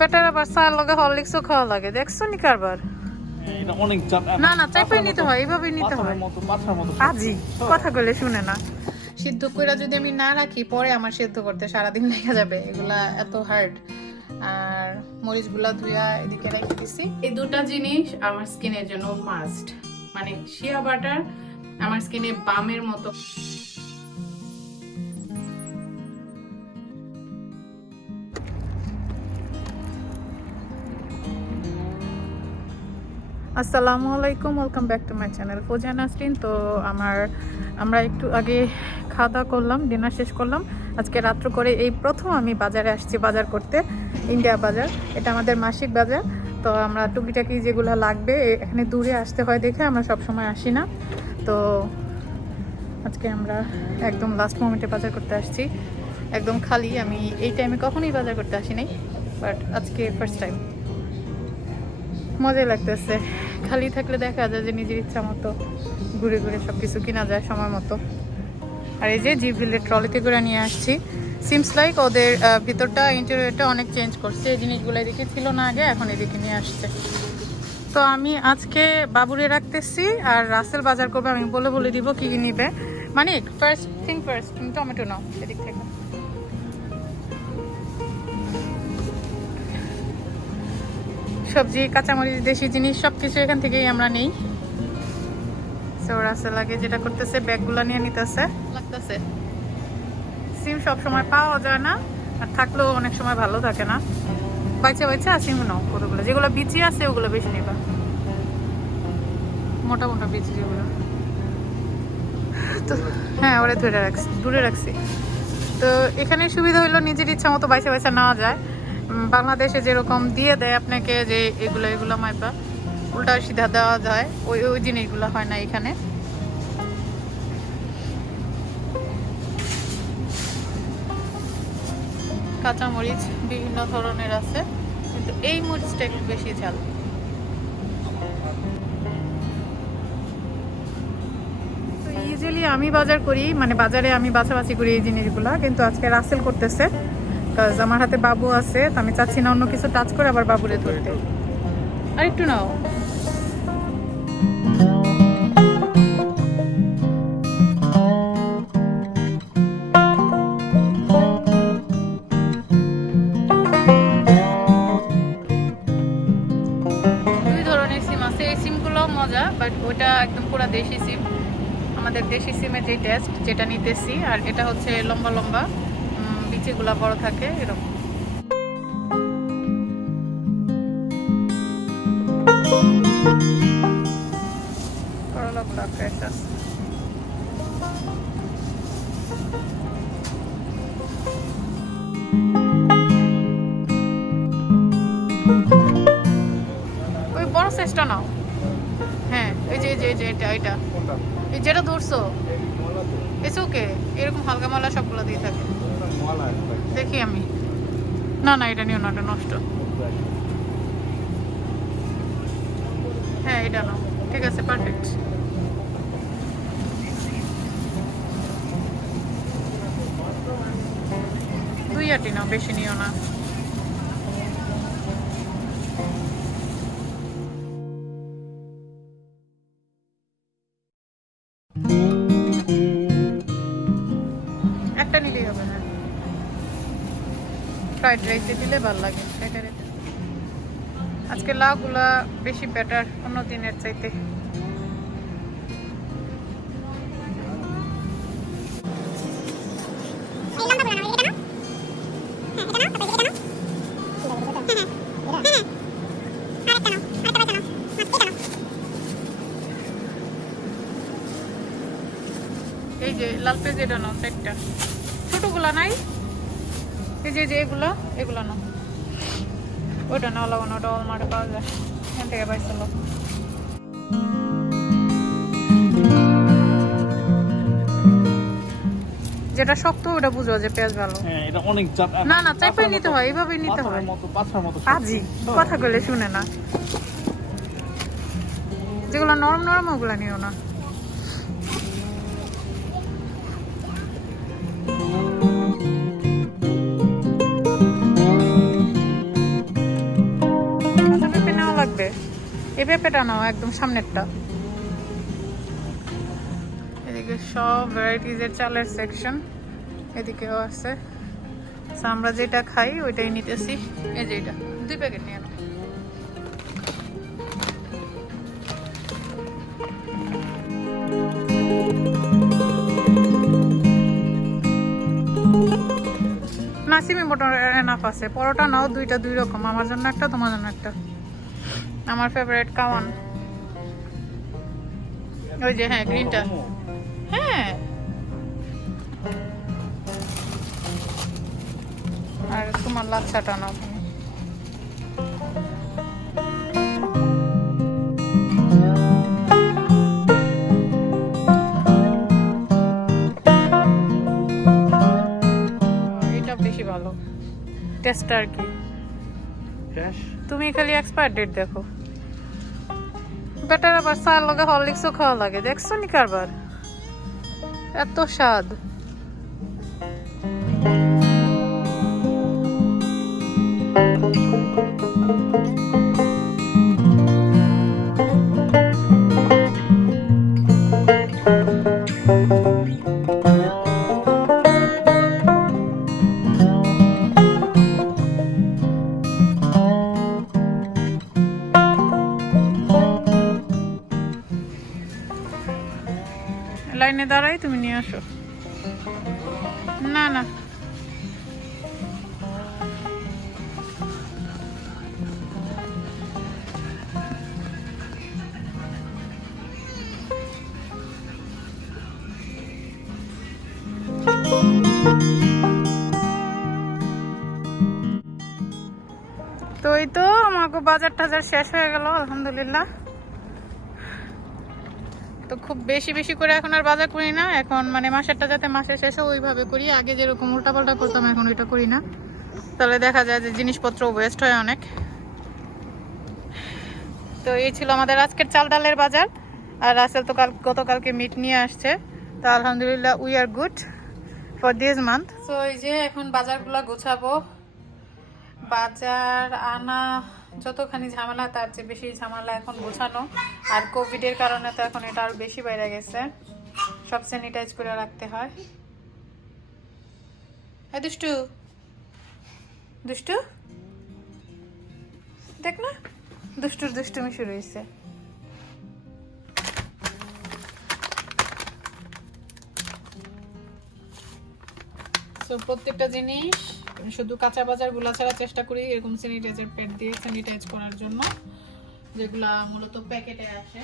Better আবার চার লগে হরলিক্সও খাওয়া লাগে, দেখছো নি কারবার? এটা অনেক চাপ। না না, চাইপাই নিতে হয়, এইভাবেই নিতে হয়। আজি কথা কইলে শুনে না। সিদ্ধ কইরা যদি আমি না রাখি, পরে আমার সিদ্ধ করতে সারাদিন লেগে যাবে, এগুলা এত হার্ড। আর মরিচগুলা ধুইয়া এদিকে রেখে দিছি। এই দুটা জিনিস আমার স্কিনের জন্য মাস্ট, মানে শিয়া বাটার আমার স্কিনে বামের মতো। আসসালামু আলাইকুম, welcome back to my channel Fozan Nasrin. তো আমরা একটু আগে খাওয়া দাওয়া করলাম, ডিনার শেষ করলাম। আজকে রাত্র করে এই প্রথম আমি বাজারে আসছি বাজার করতে, ইন্ডিয়া বাজার। এটা আমাদের মাসিক বাজার। তো আমরা টুকিটাকি যেগুলো লাগবে এখানে দূরে আসতে হয় দেখে আমরা সব সময় আসি না। তো আজকে আমরা একদম লাস্ট মোমেন্টে বাজার করতে আসছি, একদম খালি। আমি এই টাইমে কখনোই বাজার করতে আসি নাই, বাট আজকে ফার্স্ট টাইম। মজাই লাগতেছে, খালি থাকলে দেখা যায় যে নিজের ইচ্ছা মতো ঘুরে ঘুরে সব কিছু কিনা যায় সময় মতো। আর এই যে জিভিলের ট্রলিতে করে নিয়ে আসছি। সিমস লাইক ওদের ভিতরটা ইন্টেরিয়রটা অনেক চেঞ্জ করছে, এই জিনিসগুলো এদিকে ছিল না আগে, এখন এদিকে নিয়ে আসছে। তো আমি আজকে বাবুরে রাখতেছি আর রাসেল বাজার করবে। আমি বলে দিব কি কি নিবে। মানে ফার্স্ট থিং ফার্স্ট, তুমি টমেটো নাও এদিক থেকে। সবজি, কাঁচামরিচ, দেশি জিনিস সবকিছু এখান থেকেই আমরা নেই। সো রাসেল আগে যেটা করতেছে, ব্যাগগুলো নিয়ে নিতেছে। লাগতেছে সিম সব সময় পাওয়া যায় না, আর থাকলেও অনেক সময় ভালো থাকে না। বাইচা সিম নাও কতগুলো, যেগুলো বিচি আছে ওগুলো বেশি নিবা, মোটা মোটা বিচি যেগুলো। তো হ্যাঁ, ওরা দূরে রাখছি। তো এখানে সুবিধা হইলো নিজের ইচ্ছা মতো বাইচা নেওয়া যায়। বাংলাদেশে যেরকম দিয়ে দেয় আপনাকে যে এগুলো মাইপা উল্টা সিধা দেওয়া যায়, ওই জিনিসগুলো হয় না এখানে। কাঁচামরিচ বিভিন্ন ধরনের আছে, কিন্তু এই মরিচটা একটু বেশি ঝাল। তো ইউজুয়ালি আমি বাজার করি, মানে বাজারে আমি বাছাবাছি করি এই জিনিসগুলা, কিন্তু আজকে রাসেল করতেছে। কাজ আমার হাতে বাবু আছে, তো আমি চাচ্ছি না অন্য কিছু টাচ করে আবার বাবুরে ধরতে। আর একটু নাও। দুই ধরনের সিম আছে, এই সিমগুলো মজা, বাট ওইটা একদম পুরো দেশি সিম। আমাদের দেশি সিমের যে টেস্ট, যেটা নিতেছি। আর এটা হচ্ছে লম্বা লম্বা, বিচিগুলা বড় থাকে এরকম। করলাগুলা ফ্রেশ আছে। ওই বড় সাইজটা নাও। হ্যাঁ, এই যে এটা এই যেটা ধরছো, ইটস ওকে। এরকম হালকা মালা সবগুলো দিয়ে থাকে, দেখি আমি। না এটা নিও না, এটা নষ্ট। হ্যাঁ, এটা নাও, ঠিক আছে, পারফেক্ট। দুই আটি নাও, বেশি নিও না। একটা নিলেই হবে না, ফ্রাইড রাইসে দিলে ভালো লাগে। আজকে লাউগুলা বেশি বেটার অন্য দিনের চাইতে। এই যে লাল পেঁয়াজ এটা নাও, চারটা। ছোটগুলা নাই, এই যে এগুলো নাও। ওটা নাও, লাগানো, ওটা অলমার্টে পাওয়া যায়, এখান থেকে পাইছিল। যেটা শক্ত ওটা বুঝো যে পেঁয়াজ ভালো। হ্যাঁ, এটা অনেক চাপ। না চাইপাই নিতে হয়, এইভাবেই নিতে হয়। আজি কথা কইলে শুনে না। যেগুলো নরম ওগুলা নিও না। এই পেঁপেটা নাও, একদম সামনেরটা। এদিকে সব ভ্যারাইটিজের চালের সেকশন, এদিকেও আছে। আমরা যেটা খাই ওইটাই নিতেছি। এই যে এটা 2 প্যাকেট নিয়ে নাও। নাসিমি মোটর এনাফ আছে। পরোটা নাও, 2টা 2 রকম, আমার জন্য একটা, তোমার জন্য একটা। আমার ফেভারিট কাওয়ান, ওই যে হ্যাঁ গ্রিনটা। হ্যাঁ, আর তোমার লাচ্ছাটা নাও তুমি। এটা বেশি ভালো টেস্ট আর কি। Cash? তুমি খালি এক্সপায়ার ডেট দেখো। বেটার আবার চার লগে হরলিক্সও খাওয়া লাগে, দেখছো নি কারবার, এত স্বাদ। লাইনে দাঁড়াই, তুমি নিয়ে আসো। না না, তো এই তো আমাকে বাজার টাজার শেষ হয়ে গেল আলহামদুলিল্লাহ। তো খুব বেশি বেশি করে এখন আর বাজার করি না, এখন মানে মাসেরটা যাতে মাসের শেষে ওইভাবে করি। আগে যেরকম উল্টাপাল্টা করতাম এখন ওইটা করি না, তাহলে দেখা যায় যে জিনিসপত্র ওয়েস্ট হয় অনেক। তো এই ছিল আমাদের আজকের চাল ডালের বাজার। আর রাসেল তো গতকালকে মিট নিয়ে আসছে। তো আলহামদুলিল্লাহ we are good for this month. তো এই যে এখন বাজারগুলো গোছাবো। বাজার আনা যতখানি ঝামেলা, তার চেয়ে বেশি ঝামেলা এখন গোছানো। আর কোভিডের কারণে তো এখন এটা আরো বেশি বাইরে গেছে, সব স্যানিটাইজ করে রাখতে হয়। এই দুষ্টু দুষ্টু, দেখ না, দুষ্টুর দুষ্টুমি শুরু হয়েছে। তো প্রত্যেকটা জিনিস শুধু কাঁচা বাজার গুলা ছাড়া চেষ্টা করি এরকম স্যানিটাইজার প্যাড দিয়ে স্যানিটাইজ করার জন্য, যেগুলা মূলত প্যাকেটে আসে।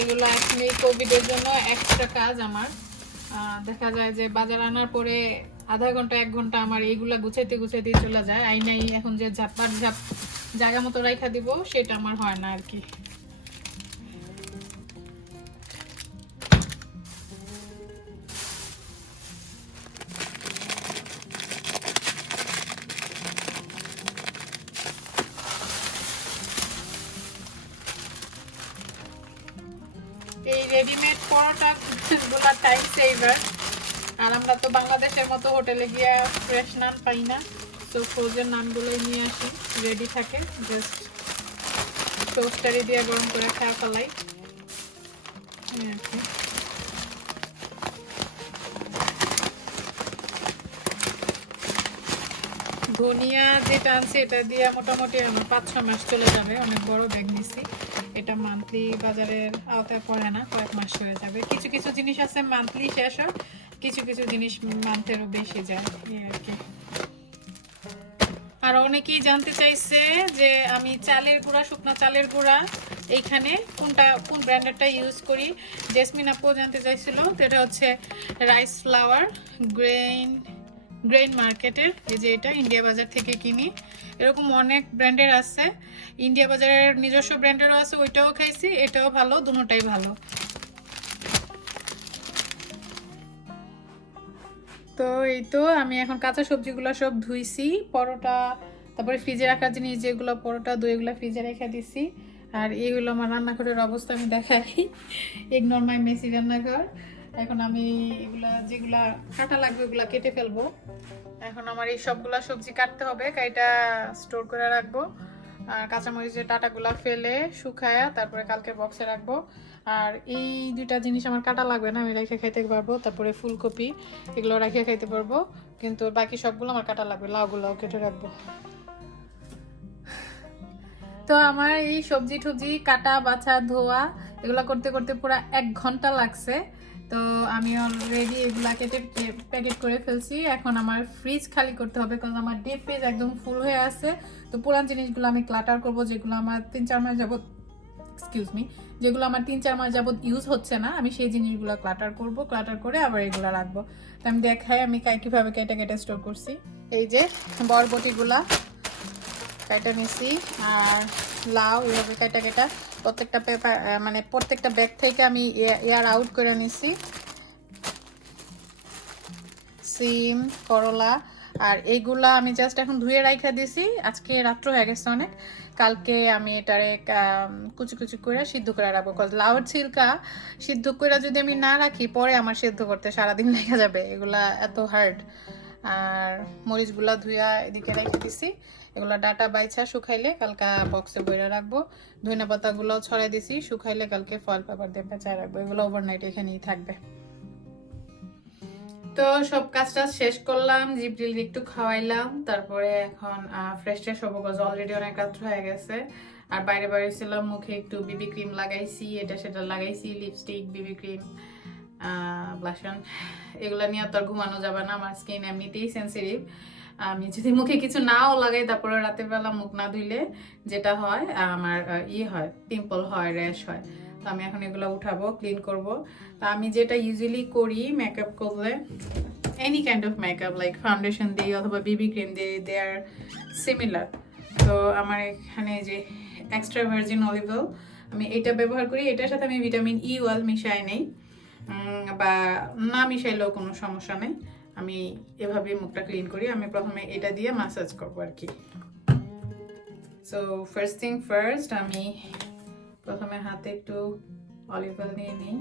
এগুলো এখন এই কোভিডের জন্য এক্সট্রা কাজ আমার। দেখা যায় যে বাজার আনার পরে আধা ঘন্টা 1 ঘন্টা আমার এইগুলা গুছাইতে গুছাইতে চলে যায়। আইনাই এখন যে ঝাপার ঝাপ জায়গা মতো রাখা দিব সেটা আমার হয় না আর কি। এই রেডিমেড পরোটা গুলা টাইম সেভার। আর আমরা তো বাংলাদেশের মতো হোটেলে গিয়ে ফ্রেশ নান পাই না, তো ফ্রোজেন নানগুলোই নিয়ে আসি, রেডি থাকে, জাস্ট টোস্টারে দিয়ে গরম করে খাওয়া ফেলাই। ধনিয়া যেটা আনছি এটা দিয়ে মোটামুটি আমার 5-6 মাস চলে যাবে। অনেক বড় ব্যাগ নিছি, এটা মান্থলি বাজারের আওতায় পড়ে না, কয়েক মাস হয়ে যাবে। কিছু কিছু জিনিস আছে মান্থলি শেষ হয়, কিছু কিছু জিনিস মান্থেরও বেশি যায় আর কি। আর অনেকেই জানতে চাইছে যে আমি চালের গুঁড়া, শুকনা চালের গুঁড়া এইখানে কোন ব্র্যান্ডেরটা ইউজ করি। জেসমিন আপু জানতে চাইছিল। তো এটা হচ্ছে রাইস ফ্লাওয়ার গ্রেইন মার্কেটের। এই যে এটা ইন্ডিয়া বাজার থেকে কিনি। এরকম অনেক ব্র্যান্ডের আছে, ইন্ডিয়া বাজারের নিজস্ব ব্র্যান্ডেরও আছে, ওইটাও খাইছি, এটাও ভালো, দুটোটাই ভালো। তো এই তো আমি এখন কাঁচা সবজিগুলো সব ধুইছি। পরোটা তারপরে ফ্রিজে রাখার জিনিস যেগুলো পরোটা দই এগুলো ফ্রিজে রেখে দিছি। আর এই হলো আমার রান্নাঘরের অবস্থা, আমি দেখাই। ইগনোর মাই মেসি রান্নাঘর। এখন আমি এগুলা যেগুলা কাটা লাগবে ওগুলা কেটে ফেলবো। এখন আমার এই সবগুলা সবজি কাটতে হবে, কাইটা স্টোর করে রাখবো। আর কাঁচামরিচের ডাটাগুলা ফেলে শুকায়া তারপরে কালকে বক্সে রাখবো। আর এই দুইটা জিনিস আমার কাটা লাগবে না, আমি রেখে খাইতে পারবো। তারপরে ফুলকপি এগুলো রেখে খাইতে পারবো, কিন্তু বাকি সবগুলো আমার কাটা লাগবে। লাউগুলোও কেটে রাখবো। তো আমার এই সবজি টবজি কাটা বাছা ধোয়া এগুলো করতে করতে পুরো 1 ঘন্টা লাগছে। তো আমি অলরেডি এগুলা কেটে প্যাকেট করে ফেলছি। এখন আমার ফ্রিজ খালি করতে হবে, কারণ আমার ডিপ ফ্রিজ একদম ফুল হয়ে আছে। তো পুরান জিনিসগুলো আমি ক্লাটার করব, যেগুলো আমার 3-4 মাস যাবত যেগুলো আমার 3-4 মাস যাবত ইউজ হচ্ছে না, আমি সেই জিনিসগুলো ক্লাটার করব। ক্লাটার করে আবার এগুলো রাখবো। তো আমি দেখাই আমি কিভাবে কেটে কেটে স্টোর করছি। এই যে বরবটিগুলা কাটা নিছি, আর লাউ এভাবে কাটা প্রত্যেকটা পেপার মানে প্রত্যেকটা ব্যাগ থেকে আমি এয়ার আউট করে নিছি। সিম করলা আর এইগুলা আমি জাস্ট এখন ধুয়ে রাইখা দিছি। আজকে রাত্র হয়ে গেছে অনেক, কালকে আমি এটারে কুচি কুচি করে সিদ্ধ করে রাখবো। কজ লাউয়ের ছিলকা সিদ্ধ করে যদি আমি না রাখি পরে আমার সিদ্ধ করতে সারাদিন লেগে যাবে, এগুলা এত হার্ড। আর মরিচগুলা ধুয়া এদিকে রেখে দিছি, এগুলা ডাটা বাইছা শুকাইলে কালকে বক্সে বইরা রাখবো। ধনিয়া পাতাগুলোও ছড়াই দিছি, শুকাইলে কালকে ফয়েল পেপার দিয়ে পেঁচায় রাখবো। এগুলো ওভারনাইট এখানেই থাকবে। তো সব কাজটা শেষ করলাম, জিবরিল একটু খাওয়াইলাম, তারপরে এখন ফ্রেশ ট্রেশ হবো, অলরেডি অনেক রাত্র হয়ে গেছে। আর বাইরে বাইরে ছিলাম, মুখে একটু বিবি ক্রিম লাগাইছি, এটা সেটা লাগাইছি, লিপস্টিক বিবি ক্রিম ব্লাশন। এগুলো নিয়ে তো আর ঘুমানো যাবে না, আমার স্কিন এমনিতেই সেন্সিটিভ। আমি যদি মুখে কিছু নাও লাগাই তারপরে রাতের বেলা মুখ না ধুইলে যেটা হয় আমার হয়, পিম্পল হয়, র্যাশ হয়। তো আমি এখন এগুলো উঠাবো, ক্লিন করব। তো আমি যেটা ইউজুয়ালি করি মেকআপ করলে, any kind of makeup like foundation দিই অথবা বিবি ক্রিম দিই, দে আর সিমিলার। তো আমার এখানে যে এক্সট্রা ভার্জিন অলিভ অয়েল আমি এটা ব্যবহার করি। এটার সাথে আমি ভিটামিন ই অয়েল মিশাই নেই, বা না মিশাইলেও কোনো সমস্যা নেই। আমি এভাবে মুখটা ক্লিন করি। আমি প্রথমে এটা দিয়ে ম্যাসাজ করবো আর কি। সো ফার্স্ট থিং ফার্স্ট, আমি প্রথমে হাতে একটু অলিভ অয়েল নিয়ে নিই।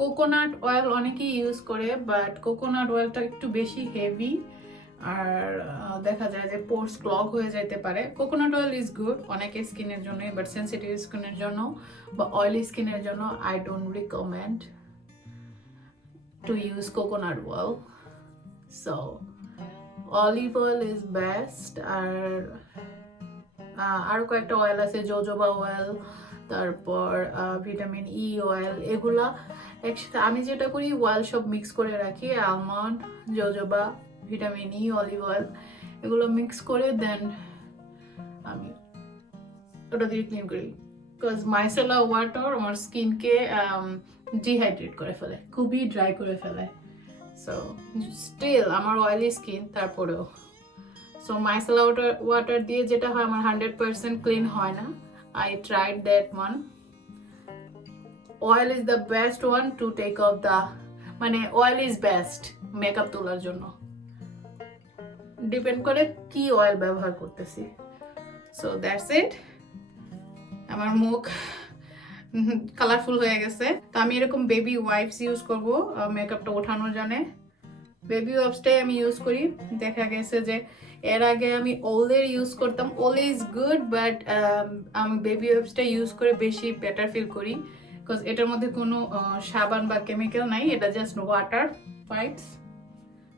কোকোনাট অয়েল অনেকেই ইউজ করে, বাট কোকোনাট অয়েলটা একটু বেশি হেভি, আর দেখা যায় যে পোর্স ক্লগ হয়ে যেতে পারে। কোকোনাট অয়েল ইজ গুড অনেকের স্কিনের জন্য, বাট সেন্সিটিভ স্কিনের জন্য বা অয়েলি স্কিনের জন্য I don't recommend to use coconut oil. So olive oil is best. আর আরো কয়েকটা অয়েল আছে, জোজোবা অয়েল, তারপর ভিটামিন ই অয়েল, এগুলা একসাথে আমি যেটা করি অয়েল সব মিক্স করে রাখি। Almond, jojoba, vitamin E, olive oil এগুলো মিক্স করে দেন আমি ওটা দিয়ে ক্লিন করি। বিকজ মাইসেলা ওয়াটার আমার স্কিনকে ডিহাইড্রেট করে ফেলে, খুবই ড্রাই করে ফেলে। সো স্টিল আমার অয়েলি স্কিন, তারপরেও সো মাইসেলা ওয়াটার দিয়ে যেটা হয় আমার 100% ক্লিন হয় না। I tried that one. Oil is the best one to take off the, মানে oil is best মেকআপ তোলার জন্য, ডিপেন্ড করে কি অয়েল ব্যবহার করতেছি। So that's it. আমার মুখ কালারফুল হয়ে গেছে। তো আমি এরকম বেবি ওয়াইপস ইউজ করব মেকআপটা ওঠানোর জন্য। বেবি ওয়াইপসটাই আমি ইউজ করি। দেখা গেছে যে এর আগে আমি ওলের ইউজ করতাম, ওলে ইজ গুড, বাট আমি বেবি ওয়াইপসটা ইউজ করে বেশি বেটার ফিল করি, বিকজ এটার মধ্যে কোনো সাবান বা কেমিক্যাল নাই, এটা জাস্ট ওয়াটার ওয়াইপস,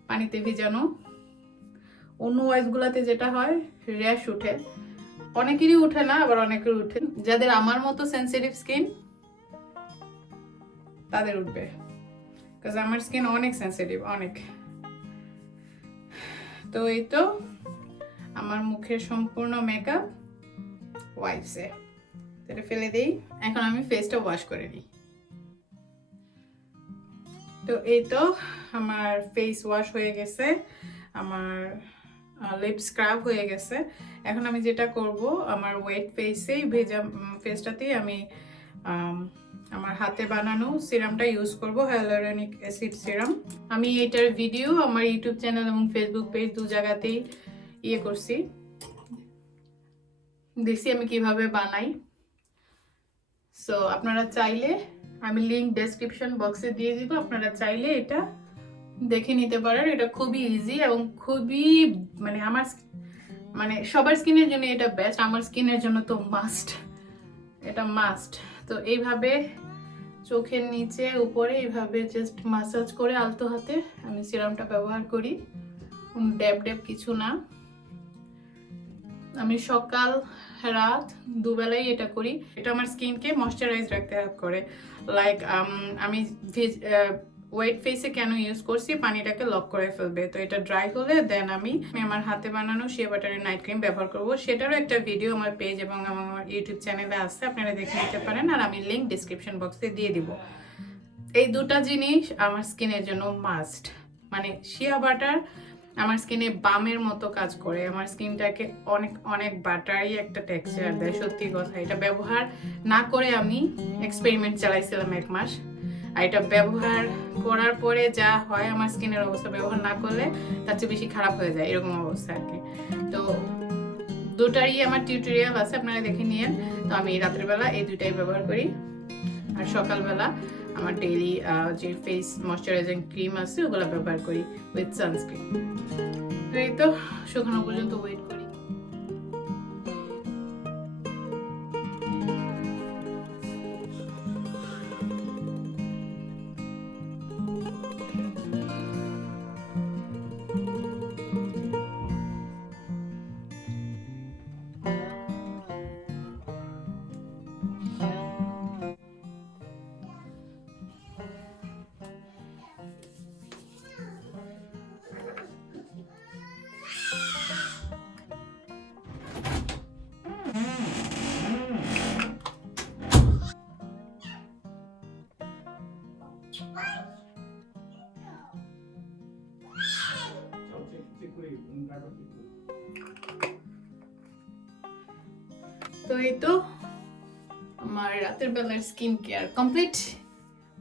পানিতে ভিজানো। অন্য ওয়াইপসগুলোতে যেটা হয় র্যাশ উঠে, অনেকেরই উঠে না, আবার অনেকের উঠে। যাদের আমার মতো সেন্সিটিভ স্কিন তাদের উঠবে, বিকজ আমার স্কিন অনেক সেন্সিটিভ, অনেক। তো এই তো আমার মুখের সম্পূর্ণ মেকআপ ওয়াইপসে, এটা ফেলে দেই। এখন আমি ফেসটা ওয়াশ করে নিই। তো এই তো আমার ফেস ওয়াশ হয়ে গেছে, আমার লিপ স্ক্রাব হয়ে গেছে। এখন আমি যেটা করব, আমার ওয়েট ফেসেই ভেজা ফেসটাতেই আমি আমার হাতে বানানো সিরামটা ইউজ করব, হাইয়ালুরনিক অ্যাসিড সিরাম। আমি এটার ভিডিও আমার ইউটিউব চ্যানেল এবং ফেসবুক পেজ দু জায়গাতেই করছি, দেখছি আমি কিভাবে বানাই। সো আপনারা চাইলে, আমি লিংক ডেসক্রিপশন বক্সে দিয়ে দিব, আপনারা চাইলে এটা দেখে নিতে পারেন। এটা খুবই ইজি এবং খুবই মানে সবার স্কিনের জন্য এটা বেস্ট, আমার স্কিনের জন্য তো মাস্ট, এটা মাস্ট। তো এইভাবে চোখের নিচে উপরে এইভাবে জাস্ট মাসাজ করে আলতো হাতে আমি সিরামটা ব্যবহার করি, ড্যাব ড্যাব কিছু না। আমি সকাল রাত দুবেলাই এটা করি। এটা আমার স্কিনকে ময়শ্চারাইজ রাখতে হেল্প করে। লাইক আমি ওয়েট ফেসে কেন ইউজ করছি, পানিটাকে লক করে ফেলবে। তো এটা ড্রাই হলে দেন আমি আমার হাতে বানানো শিয়া বাটারের নাইট ক্রিম ব্যবহার করব। সেটারও একটা ভিডিও আমার পেজ এবং আমার ইউটিউব চ্যানেলে আছে, আপনারা দেখে নিতে পারেন, আর আমি লিংক ডিসক্রিপশন বক্সে দিয়ে দিব। এই দুটা জিনিস আমার স্কিনের জন্য মাস্ট। মানে শিয়া বাটার আমার স্কিনে বামের মতো কাজ করে, আমার স্কিনটাকে অনেক অনেক বাটারি একটা টেক্সচার দেয়। সত্যি কথা, এটা ব্যবহার না করে আমি এক্সপেরিমেন্ট চালাইছিলাম 1 মাস, আর এটা ব্যবহার করার পরে যা হয় আমার স্কিনের অবস্থা, ব্যবহার না করলে তার চেয়ে বেশি খারাপ হয়ে যায়, এরকম অবস্থা আর কি। তো দুটারই আমার টিউটোরিয়াল আছে, আপনারা দেখে নিয়েন। তো আমি রাতের বেলা এই দুটাই ব্যবহার করি, আর সকালবেলা আমার ডেইলি যে ফেস ময়শ্চারাইজিং ক্রিম আছে ওগুলো ব্যবহার করি উইথ সানস্ক্রিন। তো এই তো শুকানো পর্যন্ত ওয়েট করি। তো এই তো আমার রাতের বেলার স্কিন কেয়ার কমপ্লিট,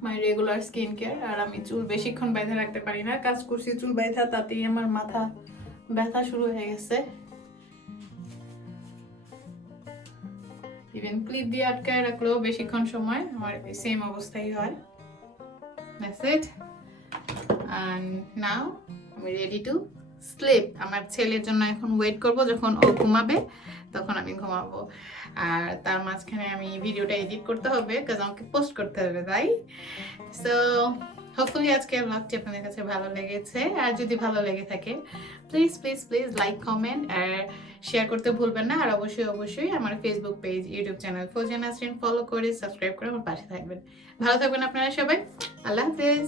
মাই রেগুলার স্কিন কেয়ার। আর আমি চুল বেশিক্ষণ বাইধা রাখতে পারি না, কাজ করছি চুল বাইধা, তাতেই আমার মাথা ব্যথা শুরু হয়ে গেছে। ইভেন ক্লিপ দিয়ে আটকায় রাখলেও বেশিক্ষণ সময় আমার সেম অবস্থাই হয়। That's it. And now আমি রেডি টু স্লিপ। আমার ছেলের জন্য এখন ওয়েট করব, যখন ও ঘুমাবে তখন আমি ঘুমাবো। আর তার মাঝখানে আমি ভিডিওটা এডিট করতে হবে, কাজ আমাকে পোস্ট করতে হবে, তাই। সো হোপফুলি আজকের ব্লগটি আপনাদের কাছে ভালো লেগেছে, আর যদি ভালো লেগে থাকে please please please like, comment আর শেয়ার করতে ভুলবেন না। আর অবশ্যই অবশ্যই আমার Facebook page, YouTube channel Fauzia Nasrin follow করে সাবস্ক্রাইব করে আমার পাশে থাকবেন। ভালো থাকবেন আপনারা সবাই, আল্লাহ হাফেজ।